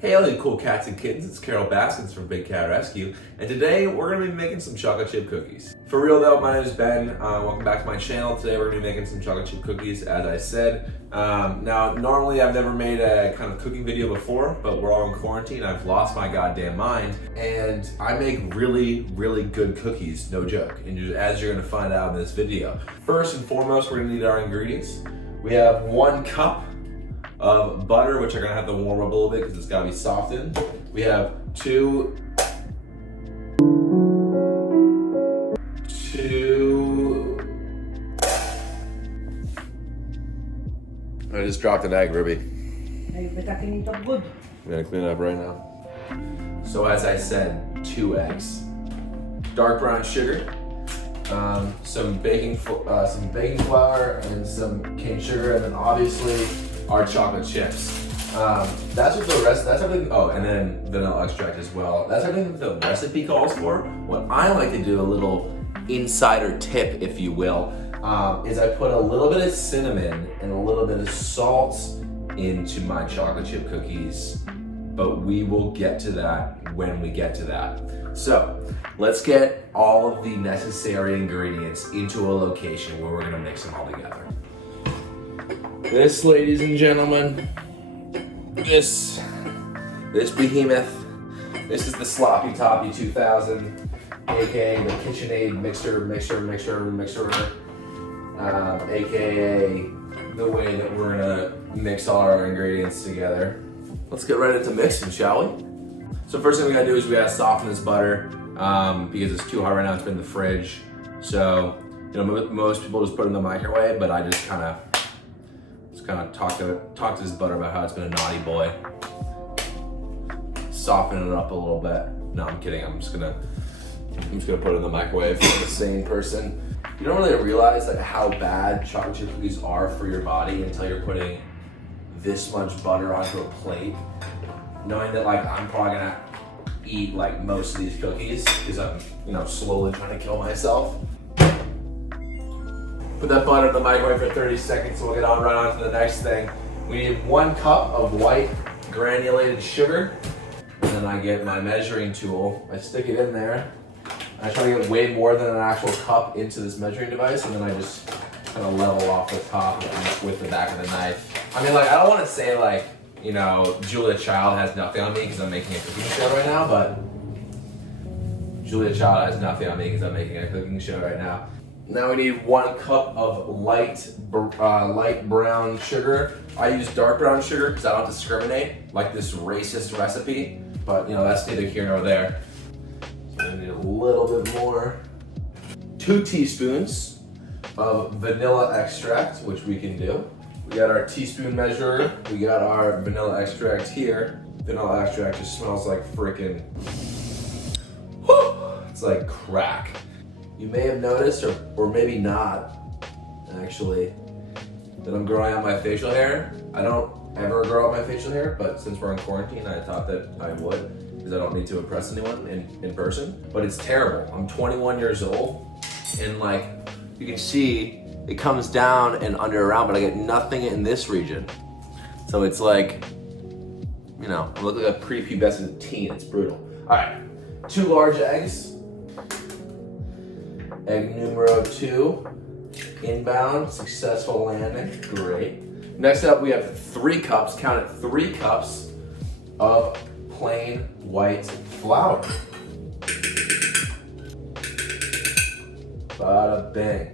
Hey all you cool cats and kittens, it's Carol Baskins from Big Cat Rescue, and today we're going to be making some chocolate chip cookies. For real though, my name is Ben, welcome back to my channel. Today we're going to be making some chocolate chip cookies, as I said. Now, normally I've never made a kind of cooking video before, but we're all in quarantine, I've lost my goddamn mind, and I make really, really good cookies, no joke, and as you're going to find out in this video. First and foremost, we're going to need our ingredients. We have 1 cup of butter, which are gonna have to warm up a little bit because it's gotta be softened. We have two I just dropped an egg, Ruby. Ay, beta kinito good. I'm gonna clean it up right now. So as I said, 2 eggs, dark brown sugar, some baking flour, and some cane sugar, and then obviously our chocolate chips. That's what the rest. That's everything. Oh, and then vanilla extract as well. That's everything that the recipe calls for. What I like to do, a little insider tip, if you will, is I put a little bit of cinnamon and a little bit of salt into my chocolate chip cookies. But we will get to that when we get to that. So let's get all of the necessary ingredients into a location where we're gonna mix them all together. This, ladies and gentlemen, this behemoth, this is the Sloppy Toppy 2000, aka the KitchenAid mixer, aka the way that we're gonna mix all our ingredients together. Let's get right into mixing, shall we? So first thing we gotta do is we gotta soften this butter because it's too hot right now. It's been in the fridge. So most people just put it in the microwave, but I just kind of talk to this butter about how it's been a naughty boy. Soften it up a little bit. No, I'm kidding. I'm just gonna put it in the microwave for the sane person. You don't really realize like how bad chocolate chip cookies are for your body until you're putting this much butter onto a plate. Knowing that like I'm probably gonna eat like most of these cookies because I'm slowly trying to kill myself. Put that butter in the microwave for 30 seconds, so we'll get right on to the next thing. We need 1 cup of white granulated sugar. And then I get my measuring tool. I stick it in there. I try to get way more than an actual cup into this measuring device, and then I just kind of level off the top with the back of the knife. I mean, like, I don't want to say like, Julia Child has nothing on me because I'm making a cooking show right now, but Julia Child has nothing on me because I'm making a cooking show right now. Now we need 1 cup of light brown sugar. I use dark brown sugar because I don't discriminate, like this racist recipe, but that's neither here nor there. So we need a little bit more. 2 teaspoons of vanilla extract, which we can do. We got our teaspoon measurer. We got our vanilla extract here. Vanilla extract just smells like frickin', it's like crack. You may have noticed, or maybe not, actually, that I'm growing out my facial hair. I don't ever grow out my facial hair, but since we're in quarantine, I thought that I would, because I don't need to impress anyone in person. But it's terrible. I'm 21 years old, and like, you can see, it comes down and under around, but I get nothing in this region. So it's like, I look like a prepubescent teen. It's brutal. All right, 2 large eggs. Egg numero 2, inbound, successful landing, great. Next up, we have 3 cups, count it, 3 cups of plain white flour. Bada bang.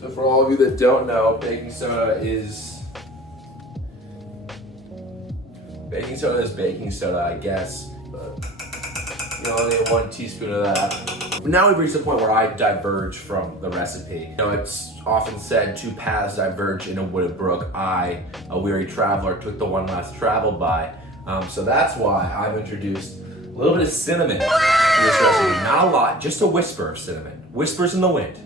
So for all of you that don't know, baking soda is baking soda, I guess, but you only need 1 teaspoon of that. Now we've reached the point where I diverge from the recipe. It's often said 2 paths diverge in a wooded brook. I, a weary traveler, took the one less traveled by. So that's why I've introduced a little bit of cinnamon to this recipe. Not a lot, just a whisper of cinnamon. Whispers in the wind,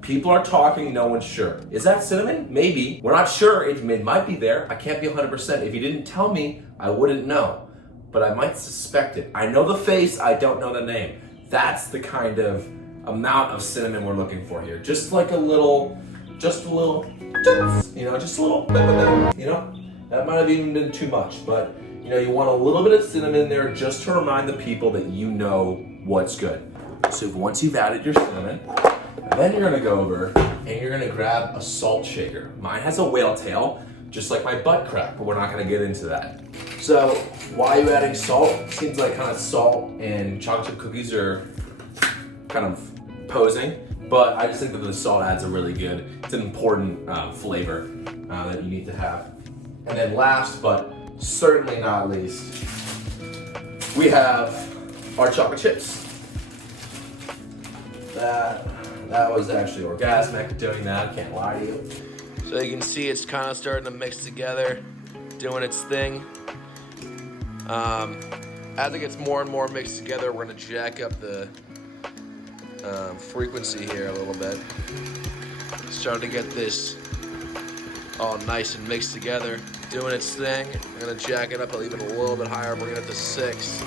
People are talking, no one's sure. Is that cinnamon? Maybe. We're not sure. It might be there. I can't be 100%. If you didn't tell me, I wouldn't know. But I might suspect it. I know the face, I don't know the name. That's the kind of amount of cinnamon we're looking for here. Just a little, just a little, That might have even been too much, but you know, you want a little bit of cinnamon in there just to remind the people that you know what's good. So once you've added your cinnamon, then you're gonna go over and you're gonna grab a salt shaker. Mine has a whale tail, just like my butt crack, but we're not gonna get into that. So why are you adding salt? Seems like kind of salt and chocolate chip cookies are kind of posing, but I just think that the salt adds a really good, it's an important flavor that you need to have. And then last, but certainly not least, we have our chocolate chips. That was actually orgasmic doing that, can't lie to you. So you can see it's kind of starting to mix together, doing its thing. As it gets more and more mixed together, we're gonna jack up the frequency here a little bit. Start to get this all nice and mixed together, doing its thing. I'm gonna jack it up even a little bit higher, bring it up to 6.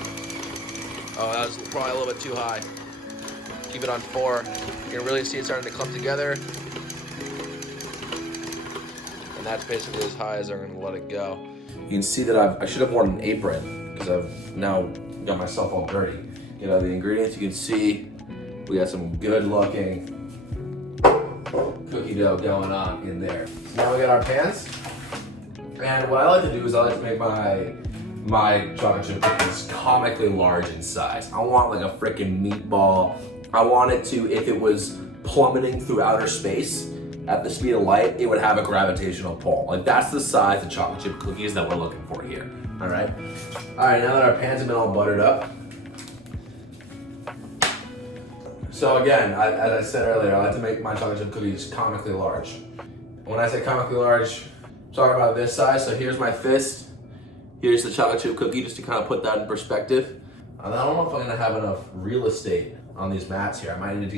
Oh, that was probably a little bit too high. Keep it on 4. You can really see it starting to clump together. And that's basically as high as I'm gonna let it go. You can see that I should have worn an apron because I've now got myself all dirty. You know, the ingredients you can see, we got some good looking cookie dough going on in there. Now we got our pans. And what I like to do is I like to make my chocolate chip cookies comically large in size. I want like a freaking meatball. I want it to, if it was plummeting through outer space at the speed of light, it would have a gravitational pull. Like that's the size of chocolate chip cookies that we're looking for here, all right? All right, now that our pans have been all buttered up. So again, as I said earlier, I like to make my chocolate chip cookies comically large. When I say comically large, I'm talking about this size. So here's my fist. Here's the chocolate chip cookie, just to kind of put that in perspective. And I don't know if I'm gonna have enough real estate on these mats here. I might need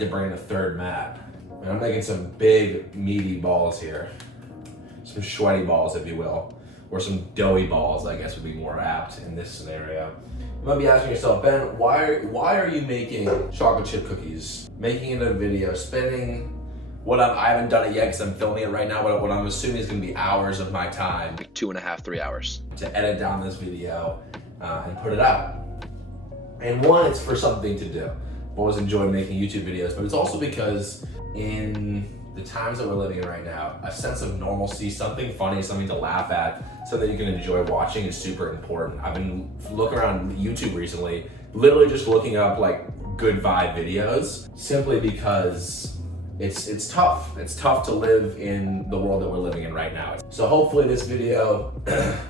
to bring in a third mat. And I'm making some big, meaty balls here. Some sweaty balls, if you will. Or some doughy balls, I guess would be more apt in this scenario. You might be asking yourself, Ben, why are you making chocolate chip cookies? Making it a video, spending I haven't done it yet because I'm filming it right now, but what I'm assuming is gonna be hours of my time. Like 2.5, 3 hours. To edit down this video and put it out. And one, it's for something to do. I've always enjoyed making YouTube videos, but it's also because in the times that we're living in right now, a sense of normalcy, something funny, something to laugh at, something you can enjoy watching is super important. I've been looking around YouTube recently, literally just looking up like good vibe videos, simply because it's tough. It's tough to live in the world that we're living in right now. So hopefully this video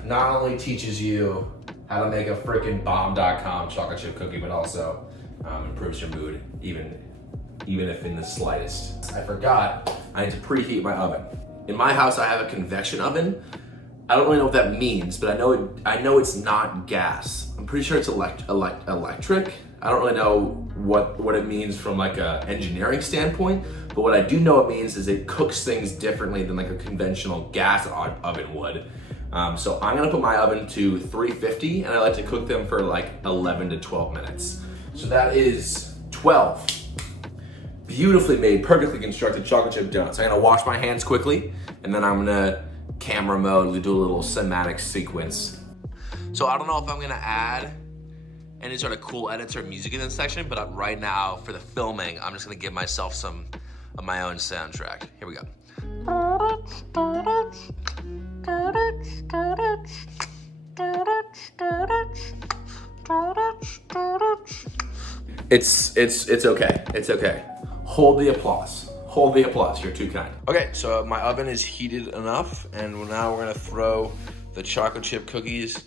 not only teaches you how to make a freaking bomb.com chocolate chip cookie, but also improves your mood, even if in the slightest. I forgot, I need to preheat my oven. In my house, I have a convection oven. I don't really know what that means, but I know it's not gas. I'm pretty sure it's electric. I don't really know what it means from like a engineering standpoint, but what I do know it means is it cooks things differently than like a conventional gas oven would. So I'm gonna put my oven to 350, and I like to cook them for like 11 to 12 minutes. So that is 12 beautifully made, perfectly constructed chocolate chip donuts. I'm gonna wash my hands quickly, and then I'm gonna camera mode, we do a little cinematic sequence. So I don't know if I'm gonna add any sort of cool edits or music in this section, but right now for the filming, I'm just gonna give myself some of my own soundtrack. Here we go. It's okay. It's okay. Hold the applause. Hold the applause. You're too kind. Okay, so my oven is heated enough, and now we're gonna throw the chocolate chip cookies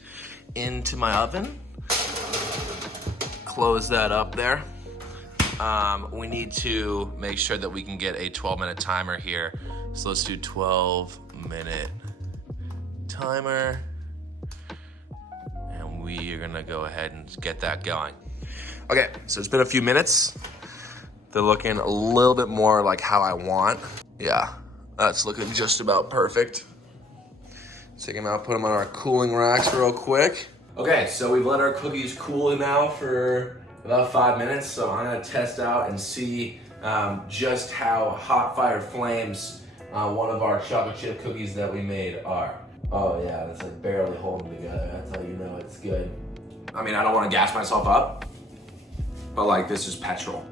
into my oven. Close that up there. We need to make sure that we can get a 12-minute timer here. So let's do 12-minute timer. And we are gonna go ahead and get that going. Okay, so it's been a few minutes. They're looking a little bit more like how I want. Yeah, that's looking just about perfect. Take them out, put them on our cooling racks real quick. Okay, so we've let our cookies cool now for about 5 minutes. So I'm gonna test out and see just how hot fire flames one of our chocolate chip cookies that we made are. Oh yeah, it's like barely holding together. That's how you know it's good. I mean, I don't want to gas myself up, but like this is petrol,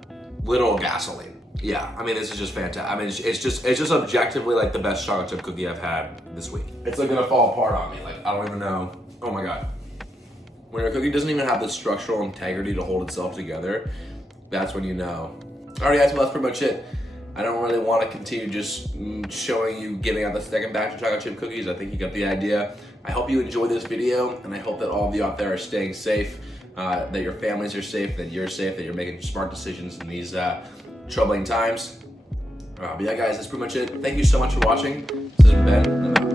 literal gasoline. Yeah, I mean this is just fantastic. I mean it's just objectively like the best chocolate chip cookie I've had this week. It's like gonna fall apart on me. Like I don't even know. Oh my god. When your cookie doesn't even have the structural integrity to hold itself together, that's when you know. Alright guys, well that's pretty much it. I don't really want to continue just showing you getting out the second batch of chocolate chip cookies. I think you got the idea. I hope you enjoyed this video, and I hope that all of you out there are staying safe, that your families are safe, that you're safe, that you're making smart decisions in these troubling times. But yeah guys, that's pretty much it. Thank you so much for watching. This has been Ben, and